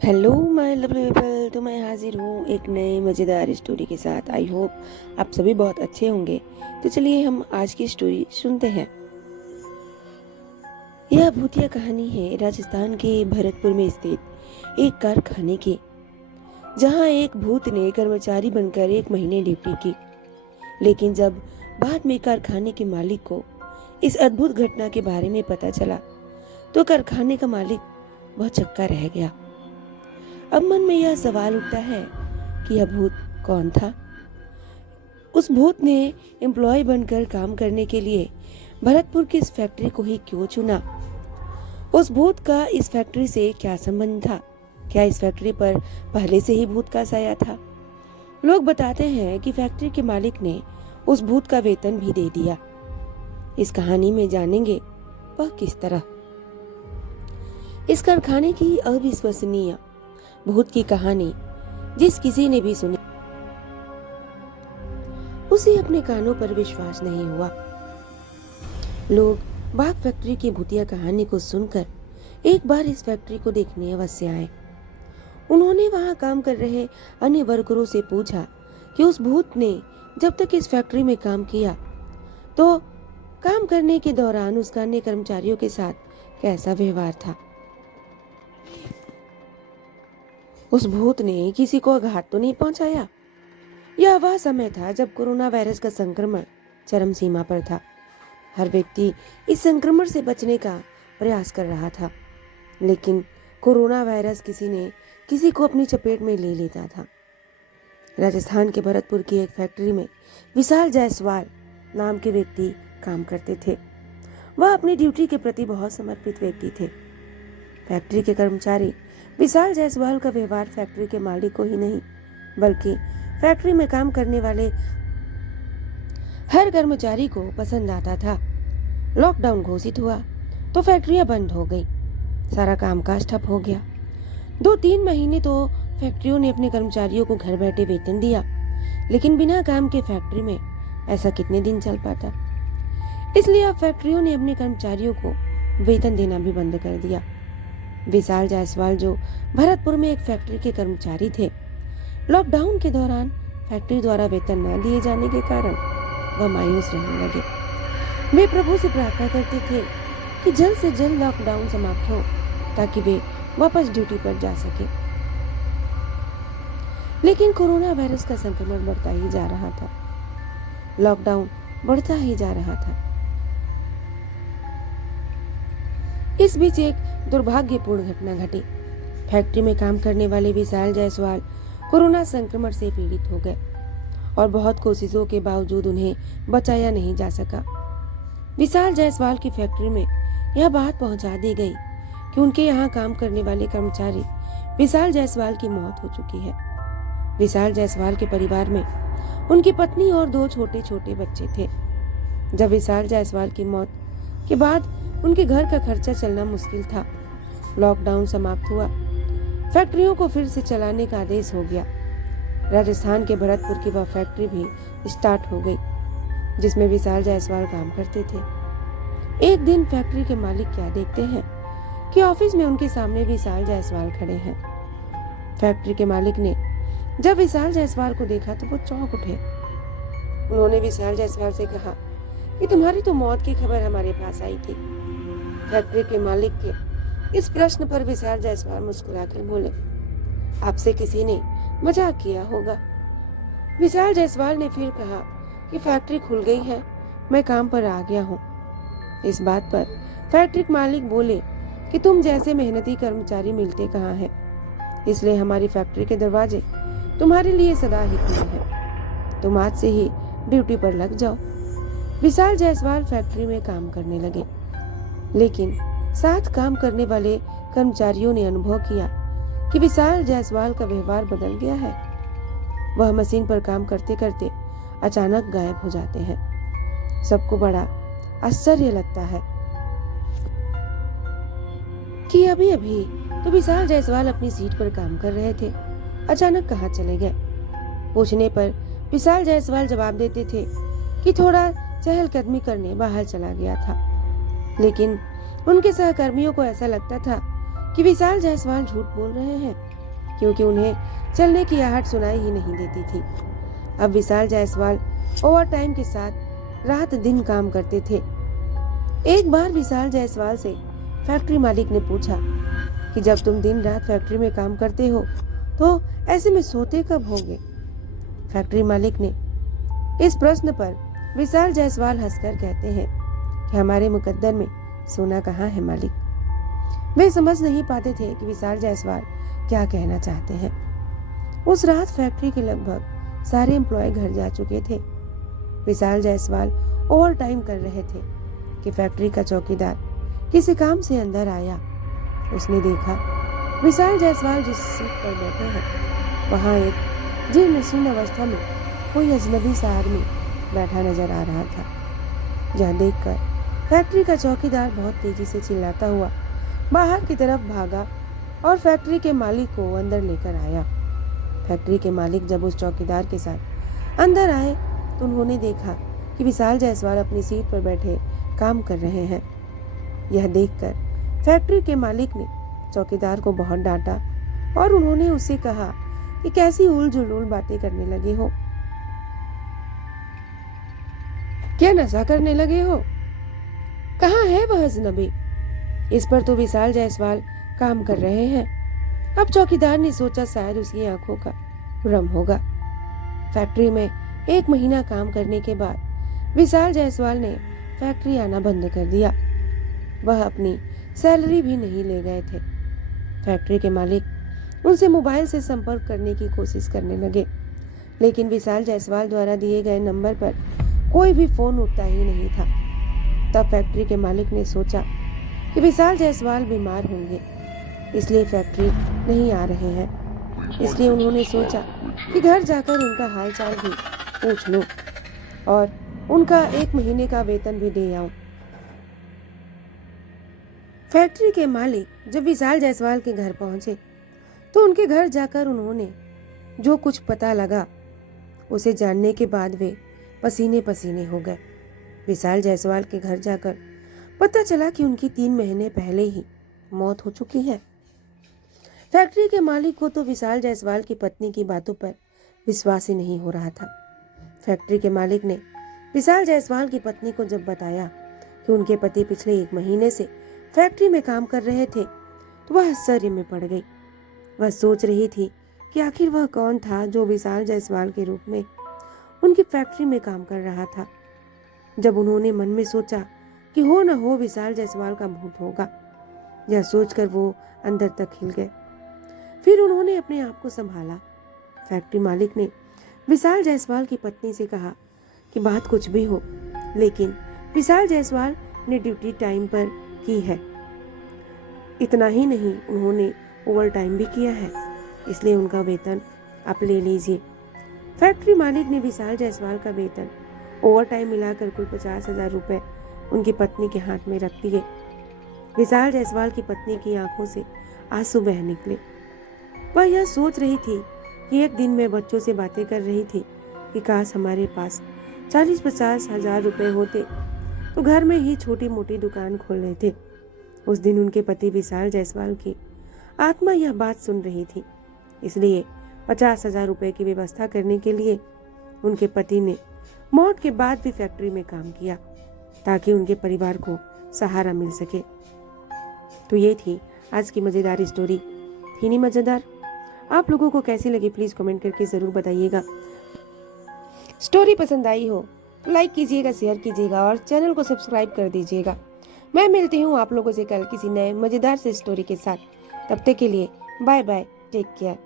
Hello my lovely people, तो मैं हाजिर हूँ एक नए मज़ेदार स्टोरी के साथ। आई होप आप सभी बहुत अच्छे होंगे। तो चलिए हम आज की स्टोरी सुनते हैं। यह भूतिया कहानी है राजस्थान के भरतपुर में स्थित एक कारखाने की, जहाँ एक भूत ने कर्मचारी बनकर 1 महीने ड्यूटी की। लेकिन जब बाद में कारखाने के मालिक को इस अद्भुत घटना के बारे में पता चला तो कारखाने का मालिक बहुत चक्का रह गया। अब मन में यह सवाल उठता है कि यह भूत कौन था। उस भूत ने एम्प्लॉय बनकर काम करने के लिए भरतपुर की इस फैक्ट्री को ही क्यों चुना? उस भूत का इस फैक्ट्री से क्या संबंध था? क्या इस फैक्ट्री पर पहले से ही भूत का साया था? लोग बताते हैं कि फैक्ट्री के मालिक ने उस भूत का वेतन भी दे दिया। इस कहानी में जानेंगे वह किस तरह। इस कारखाने की अविश्वसनीय भूत की कहानी जिस किसी ने भी सुनी, उसे अपने कानों पर विश्वास नहीं हुआ। लोग बाग फैक्ट्री की भूतिया कहानी को सुनकर एक बार इस फैक्ट्री को देखने अवश्य आए। उन्होंने वहां काम कर रहे अन्य वर्करों से पूछा कि उस भूत ने जब तक इस फैक्ट्री में काम किया तो काम करने के दौरान उसका अन्य कर्मचारियों के साथ कैसा व्यवहार था। उस भूत ने किसी को आघात तो नहीं पहुंचाया? यह वह समय था जब कोरोना वायरस का संक्रमण चरम सीमा पर था। हर व्यक्ति इस संक्रमण से बचने का प्रयास कर रहा था, लेकिन कोरोना वायरस किसी को अपनी चपेट में ले लेता था। राजस्थान के भरतपुर की एक फैक्ट्री में विशाल जायसवाल नाम के व्यक्ति काम करते थे। वह अपनी ड्यूटी के प्रति बहुत समर्पित व्यक्ति थे। फैक्ट्री के कर्मचारी विशाल जायसवाल का व्यवहार फैक्ट्री के मालिक को ही नहीं बल्कि फैक्ट्री में काम करने वाले हर कर्मचारी को पसंद आता था। लॉकडाउन घोषित हुआ तो फैक्ट्रियां बंद हो गई, सारा कामकाज ठप हो गया। 2-3 महीने तो फैक्ट्रियों ने अपने कर्मचारियों को घर बैठे वेतन दिया, लेकिन बिना काम के फैक्ट्री में ऐसा कितने दिन चल पाता। इसलिए अब फैक्ट्रियों ने अपने कर्मचारियों को वेतन देना भी बंद कर दिया। विशाल जायसवाल जो भरतपुर में एक फैक्ट्री के कर्मचारी थे, लॉकडाउन के दौरान फैक्ट्री द्वारा वेतन न दिए जाने के कारण वह मायूस रहने लगे। वे प्रभु से प्रार्थना करते थे कि जल्द से जल्द लॉकडाउन समाप्त हो ताकि वे वापस ड्यूटी पर जा सके। लेकिन कोरोना वायरस का संक्रमण बढ़ता ही जा रहा था, लॉकडाउन बढ़ता ही जा रहा था। इस बीच एक दुर्भाग्यपूर्ण घटना घटी। फैक्ट्री में काम करने वाले विशाल जायसवाल कोरोना संक्रमण से पीड़ित हो गए और बहुत कोशिशों के बावजूद उन्हें बचाया नहीं जा सका। विशाल जायसवाल की फैक्ट्री में यह बात पहुंचा दी गई कि उनके यहाँ काम करने वाले कर्मचारी विशाल जायसवाल की मौत हो चुकी है। विशाल जायसवाल के परिवार में उनकी पत्नी और 2 छोटे छोटे बच्चे थे। जब विशाल जायसवाल की मौत के बाद उनके घर का खर्चा चलना मुश्किल था। लॉकडाउन समाप्त हुआ, फैक्ट्रियों को फिर से चलाने का आदेश हो गया। राजस्थान के भरतपुर की वह फैक्ट्री भी स्टार्ट हो गई जिसमें विशाल जायसवाल काम करते थे। एक दिन फैक्ट्री के मालिक क्या देखते हैं कि ऑफिस में उनके सामने विशाल जायसवाल खड़े हैं। फैक्ट्री के मालिक ने जब विशाल जायसवाल को देखा तो वो चौंक उठे। उन्होंने विशाल जायसवाल से कहा कि तुम्हारी तो मौत की खबर हमारे पास आई थी। फैक्ट्री के मालिक के इस प्रश्न पर विशाल जायसवाल मुस्कुराकर बोले, आपसे किसी ने मजाक किया होगा। विशाल जायसवाल ने फिर कहा कि फैक्ट्री खुल गई है, मैं काम पर आ गया हूँ। इस बात पर फैक्ट्री के मालिक बोले कि तुम जैसे मेहनती कर्मचारी मिलते कहाँ हैं, इसलिए हमारी फैक्ट्री के दरवाजे तुम्हारे लिए सदा ही खुले हैं। तुम आज से ही ड्यूटी पर लग जाओ। विशाल जायसवाल फैक्ट्री में काम करने लगे, लेकिन साथ काम करने वाले कर्मचारियों ने अनुभव किया कि विशाल जायसवाल का व्यवहार बदल गया है। वह मशीन पर काम करते करते अचानक गायब हो जाते हैं। सबको बड़ा आश्चर्य लगता है कि अभी अभी तो विशाल जायसवाल अपनी सीट पर काम कर रहे थे, अचानक कहाँ चले गए। पूछने पर विशाल जायसवाल जवाब देते थे कि थोड़ा चहलकदमी करने बाहर चला गया था। लेकिन उनके सहकर्मियों को ऐसा लगता था कि विशाल जायसवाल झूठ बोल रहे हैं, क्योंकि उन्हें चलने की आहट सुनाई ही नहीं देती थी। अब विशाल जायसवाल ओवर टाइम के साथ रात दिन काम करते थे। एक बार विशाल जायसवाल से फैक्ट्री मालिक ने पूछा कि जब तुम दिन रात फैक्ट्री में काम करते हो तो ऐसे में सोते कब होगे? फैक्ट्री मालिक ने इस प्रश्न पर विशाल जायसवाल हंसकर कहते हैं कि हमारे मुकद्दर में सोना कहाँ है मालिक। वे समझ नहीं पाते थे कि विशाल जायसवाल क्या कहना चाहते हैं। उस रात फैक्ट्री के लगभग सारे एम्प्लॉय घर जा चुके थे। विशाल जायसवाल ओवर टाइम कर रहे थे कि फैक्ट्री का चौकीदार किसी काम से अंदर आया। उसने देखा विशाल जायसवाल जिस सीट पर बैठे हैं वहां एक जीर्ण शीर्ण अवस्था में कोई अजनबी सा आदमी बैठा नजर आ रहा था। जहाँ देखकर फैक्ट्री का चौकीदार बहुत तेजी से चिल्लाता हुआ बाहर की तरफ भागा और फैक्ट्री के मालिक को अंदर लेकर आया। फैक्ट्री के मालिक जब उस चौकीदार के साथ अंदर आए तो उन्होंने देखा कि विशाल जायसवाल अपनी सीट पर बैठे काम कर रहे हैं। यह देखकर फैक्ट्री के मालिक ने चौकीदार को बहुत डांटा और उन्होंने उससे कहा कि कैसी उल जुलूल बातें करने लगे हो, क्या नशा करने लगे हो, कहाँ है वह अजनबी? इस पर तो विशाल जायसवाल काम कर रहे हैं। अब चौकीदार ने सोचा शायद उसकी आंखों का भ्रम होगा। फैक्ट्री में 1 महीना काम करने के बाद विशाल जायसवाल ने फैक्ट्री आना बंद कर दिया। वह अपनी सैलरी भी नहीं ले गए थे। फैक्ट्री के मालिक उनसे मोबाइल से संपर्क करने की कोशिश करने लगे, लेकिन विशाल जायसवाल द्वारा दिए गए नंबर पर कोई भी फोन उठता ही नहीं था। तब फैक्ट्री के मालिक ने सोचा कि विशाल जायसवाल बीमार होंगे, इसलिए फैक्ट्री नहीं आ रहे हैं। इसलिए उन्होंने सोचा कि घर जाकर उनका हालचाल भी पूछ लूं और उनका 1 महीने का वेतन भी दे आऊं। फैक्ट्री के मालिक जब विशाल जायसवाल के घर पहुंचे तो उनके घर जाकर उन्होंने जो कुछ पता लगा उसे जानने के बाद वे पसीने पसीने हो गए। विशाल जायसवाल के घर जाकर पता चला कि उनकी 3 महीने पहले ही मौत हो चुकी है। फैक्ट्री के मालिक को तो विशाल जायसवाल की पत्नी की बातों पर विश्वास ही नहीं हो रहा था। फैक्ट्री के मालिक ने विशाल जायसवाल की पत्नी को जब बताया कि उनके पति पिछले 1 महीने से फैक्ट्री में काम कर रहे थे तो वह आश्चर्य में पड़ गई। वह सोच रही थी कि आखिर वह कौन था जो विशाल जायसवाल के रूप में उनकी फैक्ट्री में काम कर रहा था। जब उन्होंने मन में सोचा कि हो न हो विशाल जायसवाल का भूत होगा, यह सोचकर वो अंदर तक हिल गए। फिर उन्होंने अपने आप को संभाला। फैक्ट्री मालिक ने विशाल जायसवाल की पत्नी से कहा कि बात कुछ भी हो, लेकिन विशाल जायसवाल ने ड्यूटी टाइम पर की है। इतना ही नहीं, उन्होंने ओवर टाइम भी किया है, इसलिए उनका वेतन आप ले लीजिए। फैक्ट्री मालिक ने विशाल जायसवाल का वेतन ओवर टाइम मिलाकर कुल 50,000 रुपए उनकी पत्नी के हाथ में रख दिए। विशाल जायसवाल की पत्नी की आंखों से आंसू बह निकले। वह यह सोच रही थी कि एक दिन मैं बच्चों से बातें कर रही थी कि काश हमारे पास 40-50 हजार रुपए होते तो घर में ही छोटी मोटी दुकान खोल लेते। उस दिन उनके पति विशाल जायसवाल की आत्मा यह बात सुन रही थी, इसलिए 50,000 रुपए की व्यवस्था करने के लिए उनके पति ने मौत के बाद भी फैक्ट्री में काम किया ताकि उनके परिवार को सहारा मिल सके। तो ये थी आज की मजेदार स्टोरी। थी नहीं मजेदार? आप लोगों को कैसी लगी प्लीज कमेंट करके जरूर बताइएगा। स्टोरी पसंद आई हो तो लाइक कीजिएगा, शेयर कीजिएगा और चैनल को सब्सक्राइब कर दीजिएगा। मैं मिलती हूँ आप लोगों से कल किसी नए मजेदार से स्टोरी के साथ। तब तक के लिए बाय बाय, टेक केयर।